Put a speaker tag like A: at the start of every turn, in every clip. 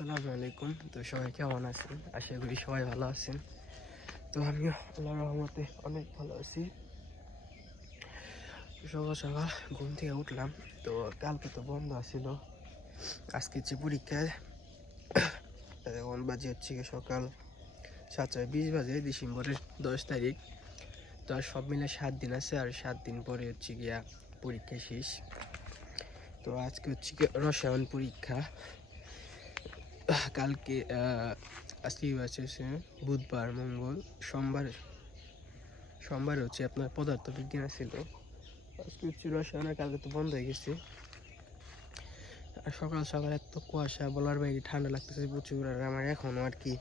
A: আসসালামু আলাইকুম। তো সবাই কেমন আছেন? আশা করি সবাই ভালো আছেন। তো আমিও আল্লাহ রহমতে অনেক ভালো আছি। সকাল সকাল ঘুম থেকে উঠলাম। তো কালকে তো বন্ধ আছিল। আজকে যে পরীক্ষায়। এখন বাজে হচ্ছে সকাল সাতটায়, বিশ বাজে ডিসেম্বরের দশ তারিখ। তো আর সব মিলে সাত দিন আছে আর সাত দিন পরে হচ্ছে গিয়া পরীক্ষা শেষ। তো আজকে হচ্ছে গিয়ে রসায়ন পরীক্ষা। কালকে আজকে আছে হচ্ছে বুধবার, মঙ্গল, সোমবার সোমবার হচ্ছে আপনার পদার্থবিজ্ঞান ছিল আজকে হচ্ছে রসায়ন আর কালকে তো বন্ধ হয়ে গেছে। আর সকাল সকাল এত কুয়াশা, বলার বাইরে ঠান্ডা লাগতেছে প্রচুর, আর আমার এখনও আর কি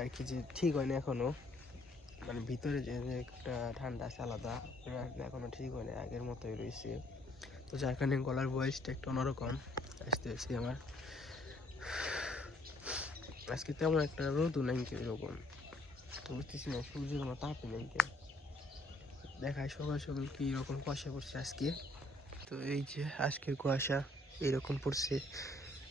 A: আর কি যে ঠিক হয়নি এখনও মানে ভিতরে যে একটা ঠান্ডা আছে আলাদা এখনও ঠিক হয়নি আগের মতোই রয়েছে। তো যার কারণে গলার ভয়েসটা একটু অন্যরকম, আসতে হয়েছে আমার আজকে তেমন একটা রোদও নাই কি এরকম। বুঝতেছি না, সূর্যের কোনো তাপই নেই কে দেখায় সকাল সকাল কি রকম কুয়াশা পড়ছে আজকে। তো এই যে আজকে কুয়াশা এরকম পড়ছে।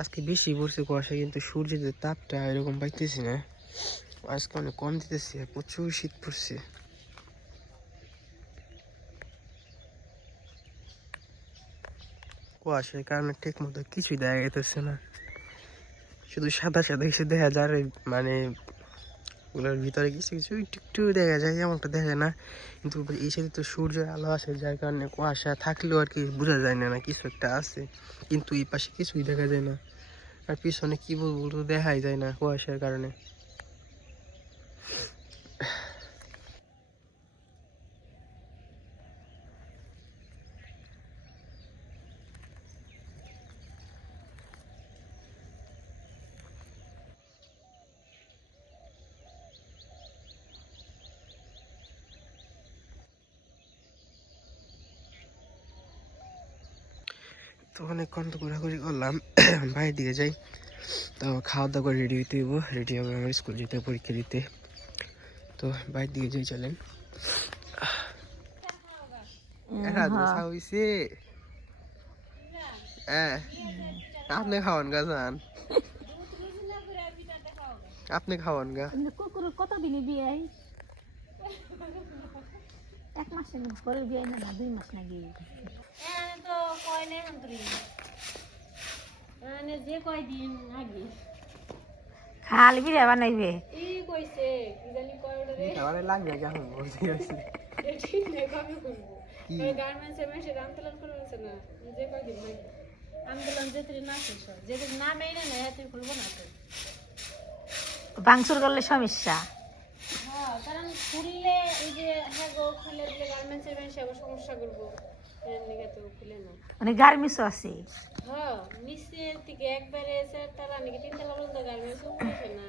A: আজকে বেশি পড়ছে কুয়াশা, কিন্তু সূর্যের তাপটা এরকম পাইতেছি না। আজকে অনেক কম দিতেছে, প্রচুর শীত পড়ছে। কুয়াশার কারণে ঠিক মতো কিছুই দেখা যেতেছে না। শুধু সাদা সাদা কিছু দেখা যায় মানে ওগুলোর ভিতরে কিছু কিছু একটু একটু দেখা যায়, এমনটা দেখা যায় না। কিন্তু এই সাথে তো সূর্যের আলো আসে, যার কারণে কুয়াশা থাকলেও আর কি বোঝা যায় না না কিছু একটা আছে। কিন্তু এই পাশে কিছুই দেখা যায় না। আর পিছনে কী বলব দেখাই যায় না কুয়াশার কারণে। তো অনেকক্ষণ তো ঘোরাঘুরি করলাম বাইরের দিকে যাই। তো খাওয়া দাওয়া করে রেডি হইতে হইব রেডি হবে আমার স্কুল যেতে পরীক্ষা দিতে। তো বাইরের দিকে যাই চলেন। খাওয়া হয়েছে হ্যাঁ। আপনি খাওয়ান গা যান আপনি খাওয়ান গা।
B: কুকুর কতদিনে বিয়ে এক মাসের পরে বিয়ে না দুই মাস না
C: এখানে তো কয় নেই হান্তরি এখানে যে কয়দিন আগে।
B: খালি বিয়ে বানাইবে।
C: ই কইছে কি জানি কয় ওটা রে।
A: লাগবে কেমন বলতে পারছি
C: ঠিক নেই কবে করব।
A: কি?
C: গার্মেন্টস এর মাসে আন্দোলন করে আছে না যে কয়দিন আগে। আন্দোলন যেতে না শেষ না মেনে নেয় হাতে খুলবো না তো।
B: ভাঙচুর করলে সমস্যা।
C: হ্যাঁ কারণ খুললে এই যে হ্যাঁ গো খুলে গার্মেন্টস এর মাসে আবার সমস্যা করব।
B: মানে গার্মিসও আছে?
C: হ্যাঁ নিচের একবারে না।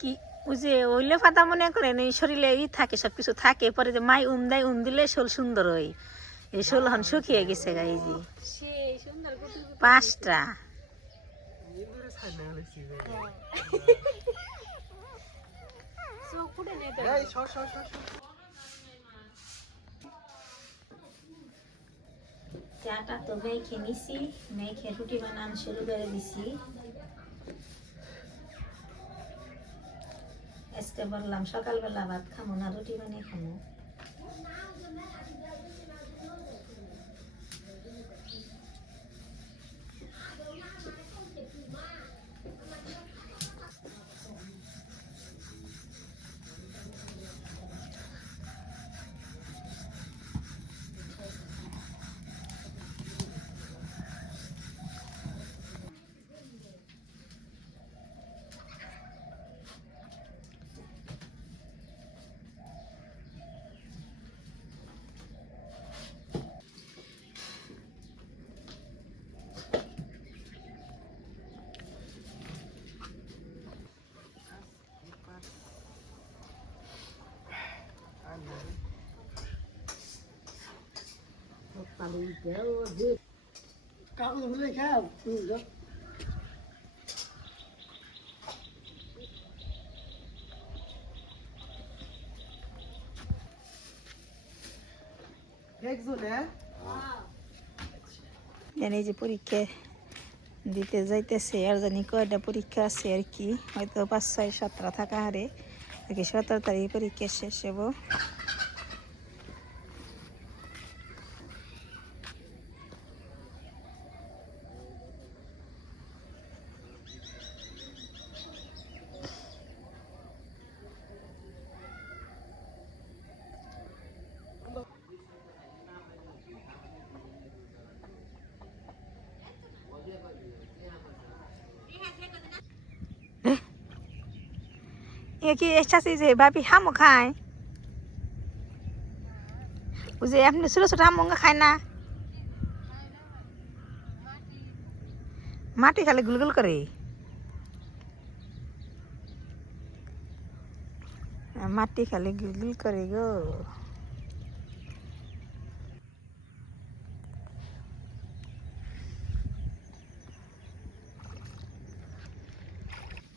B: কি ওই যে ওইলে ফাতা মনে করেন এই শরীরে ই থাকে সব কিছু থাকে পরে যে মাই উম দেয় উম দিলে শোল সুন্দর হয়। এই শোল হন শুকিয়ে গেছে
C: গাই কুটুর
B: পাঁচটা।
C: চোখ ফুটে নেই তো
A: এই সর সর সর সর।
B: চাটা তো মেখে নিছি, মেখে রুটি বানান শুরু করে দিছি। আজকে বললাম সকালবেলা ভাত খামো না, রুটি বানিয়ে খামো। পরীক্ষা দিতে যাইতেছে, আর জানি কয়টা পরীক্ষা আছে আর কি। হয়তো পাঁচ, ছয়, সাতটা থাকা হারে। দেখি সতেরো তারিখ পরীক্ষা শেষ হব की ऐसा चीज़ है भाभी हम खाए। उसे अपने सुर सुर हम होंगे खाना माटी खाले गुलगुल करे। माटी खाले गुलगुल करेगो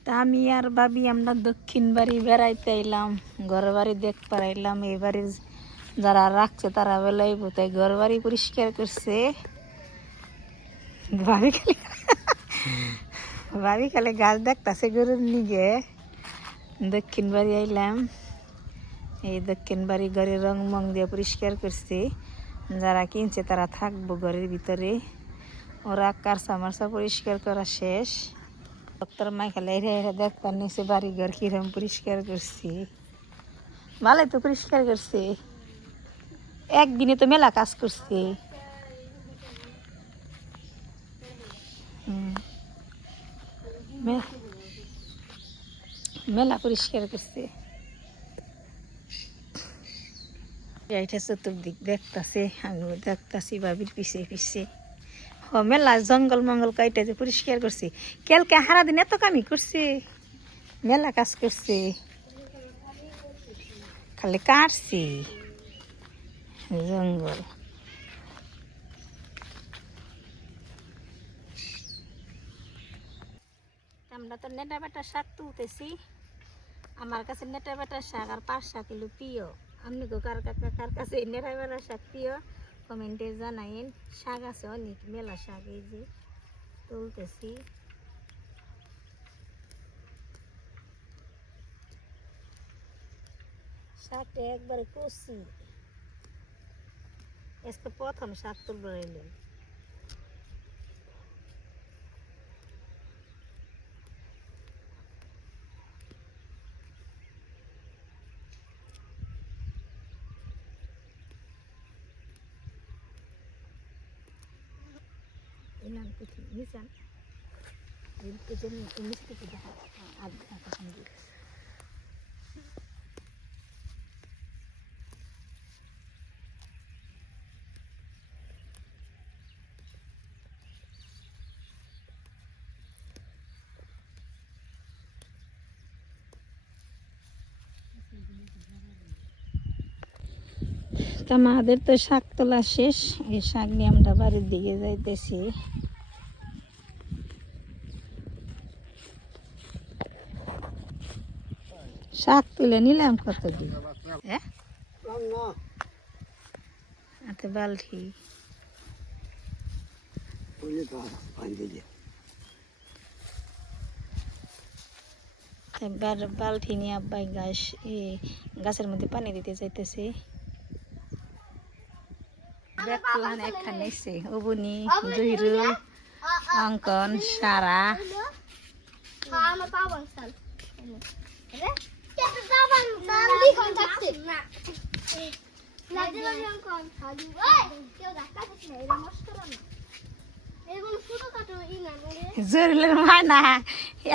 B: তা আমি আর ভাবি, আমরা দক্ষিণ বাড়ি বেড়াইতে এলাম ঘর বাড়ি দেখ পারাইলাম এই যারা রাখছে, তারা বেলাই বোধহয় ঘর বাড়ি পরিষ্কার করছে। ভাবি খালি ভাবি খালি গাছ দেখতেছে গরুর নিগে। দক্ষিণ বাড়ি আইলাম। এই দক্ষিণ বাড়ি ঘরে রং মং দিয়ে পরিষ্কার করছে। যারা কিনছে, তারা থাকব ঘরের ভিতরে। ওরা কারসা মারসা পরিষ্কার করা শেষ। ডক্টর মাই খালে হেরে হেরে দেখতার নিচে বাড়ি ঘর কিরম পরিষ্কার করছি ভালোই তো পরিষ্কার করছে একদিনে তো মেলা কাজ করছে হুম। মে- মেলা পরিষ্কার করছে এইটা চতুর্দিক দেখতাছে আমিও দেখতাছি বাবির পিছে পিছে ও মেলা জঙ্গল মঙ্গল কাইটা যে পরিষ্কার করছি। কালকে হারা দিন এত কামি করছি, মেলা কাজ করছি, খালি কাটছি, জঙ্গল। আমরা তো নেটা বেটা শাক তুলতেছি। আমার কাছে নেটা বেটা শাক আর পাঁচ শাক কিলো প্রিয়। গো কার কার কাছে নেটা বেটা শাক প্রিয়? কমেন্টে জানাইন শাক আছে অনেক, মেলা শাক এই যে তুলতেছি। শাকটা একবারে কষি। আজকে প্রথম শাক তুলব রইলেন Ilan kuti misan. Ini kujen ini sih তা আমাদের তো শাক তোলা শেষ, এই শাক নিয়ে আমরা বাড়ির দিকে যাইতেছি। শাক তুলে নিলাম কত দিন হাতে বালতি। এবার বালতি নিয়ে আব্বাই গাছ গাছের মধ্যে পানি দিতে যাইতেছে। দেখলাম এখানে এসে অবনি জহিরুল অঙ্কন সারা
D: nanti.
B: জহিরুলের মায়না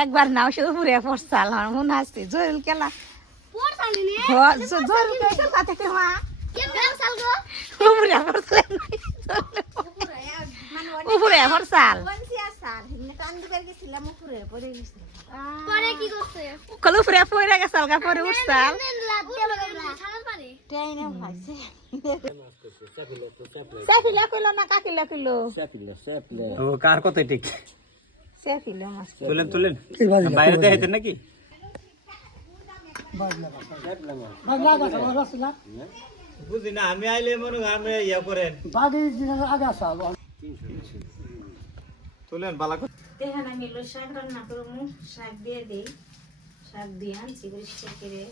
B: একবার নাও শুধু পুরে পড়ছাল আমার মনে আসছে জহিরুল কেলা
D: Pur sal ini.
B: জহিরুল কেলা কথা কে মা উপরে পড়ছাল উপরে পড়ছাল
D: Pare কি করছে?
B: উপরে পড়ে গেছাল গা পরে উঠছাল
E: কার কত ঠিক? তুলেন তুলেন। বাইরে দেখাইতেন নাকি? বুঝি না আমি আইলে মনে আমি ইয়া করেন। তুলেন বালা করে।
B: দেখেন আমি এলো শাক রান্না করব। শাক দিয়ে দিই। শাক দিয়ে আনছি পরিষ্কার করে।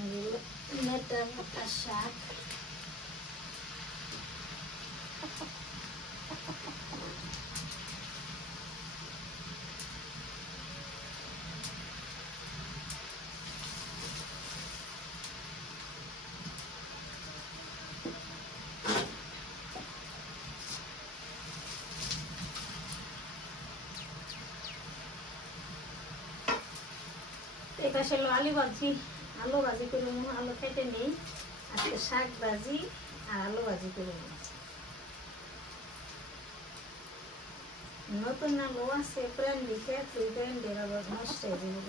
B: এগুলো শাক। ছিল আলু ভাজি। আলু ভাজি করে আলু কেটে নিই। আজকে শাক ভাজি আর আলু ভাজি করে নতুন আলু আছে প্রেম লিখে তুই প্রেম দিয়ে নষ্ট হয়ে যাব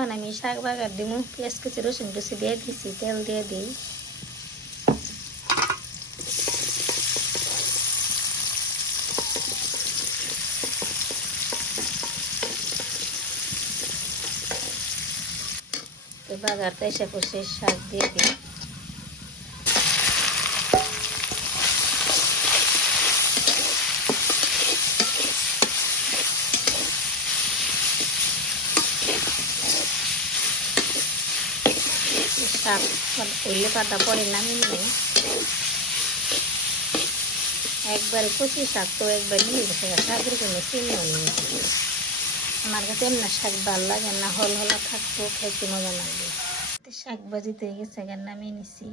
B: গা। তখন আমি শাক বাগার দিব পেঁয়াজ, কুচি, রসুন কুচি দিয়ে দিছি, তেল দিয়ে দিই বাগার এসে করছে শাক দিয়ে দিই শাক উল্লে পাতা পরে নামিয়ে নিয়ে একবারে কচি শাক তো একবার নিয়ে গেছে শাকের কোনো চিনিও নেই। আমার কাছে এমনি শাক ভালো লাগে না, হল হলা থাকব খাইতে মজা লাগবে তো শাক ভাজিতে গেছে গান নামিয়ে নিছি।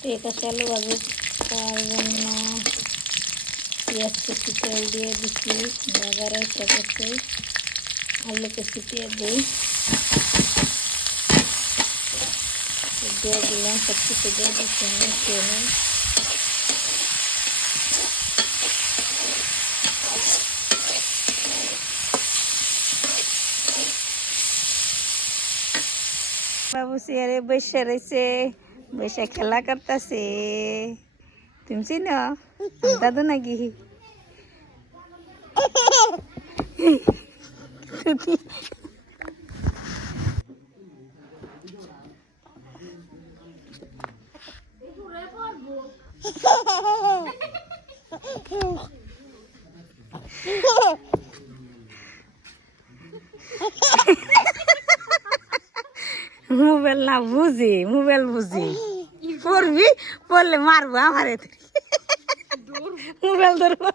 B: তো এটা চালু বাজু তার জন্য পেঁয়াজ কুচি তেল দিয়ে দিচ্ছি বাজার একটা আলু কুচি দিয়ে দিই। দিয়ে দিলাম সব কিছু দিয়ে দিচ্ছি মিশিয়ে নিই বাবু চেয়ারে বসে রয়েছে বসে খেলা করতেছে তুমি চিনো দাদু নাকি মোবাইল না বুঝি, মোবাইল বুঝি। পড়বি, পড়লে মারবো আমার। মোবাইল ধরবো।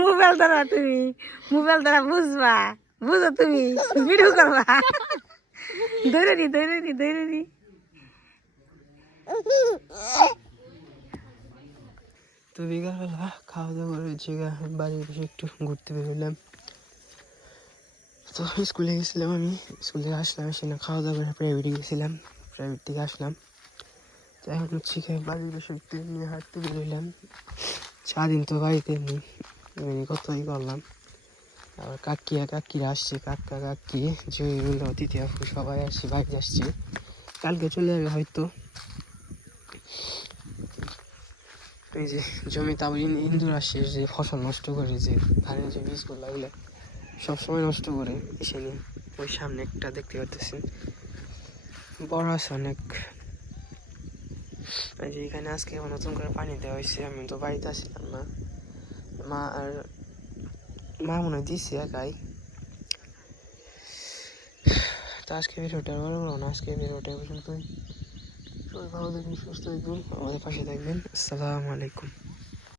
B: মোবাইল ধরবা তুমি, মোবাইল ধরা বুঝবা, বুঝো তুমি, ভিডিও করবা। ধরে নি ধরে নি ধরে নি।
A: তো বিকালবেলা খাওয়া দাওয়া করে বাড়ির পাশে একটু ঘুরতে বেরোলাম তো স্কুলে গেছিলাম আমি। স্কুল আসলাম, এসে না খাওয়া দাওয়া করে প্রাইভেটে গেছিলাম। প্রাইভেট থেকে আসলাম। তো এখন হচ্ছে কি বাড়ির বসে নিয়ে হাঁটতে বেরোলাম সারাদিন তো বাড়িতে কতই করলাম। আবার কাকিয়া কাকিরা আসছে, কাকা, কাকি জয়গুলো অতিথি আপু সবাই আসছে বাড়িতে আসছে। কালকে চলে যাবে হয়তো। এই যে জমিতে আবার ইন- ইন্দুর আসছে, যে ফসল নষ্ট করে, যে ধানের যে বীজগুলো, ওগুলো। সবসময় নষ্ট করে এসে নিয়ে ওই সামনে একটা দেখতে পাচ্ছেন বড় আছে অনেক। যে এখানে আজকে নতুন করে পানি দেওয়া হয়েছে, আমি তো বাড়িতে আসছিলাম না। মা আর মা মনে হয় দিচ্ছে একাই। তো আজকে ভিডিওটা বড় বড় না, আজকে ভিডিওটা এই পর্যন্তই। সবাই ভালো থাকবেন, সুস্থ থাকবেন, আমাদের পাশে থাকবেন। আসসালামু আলাইকুম।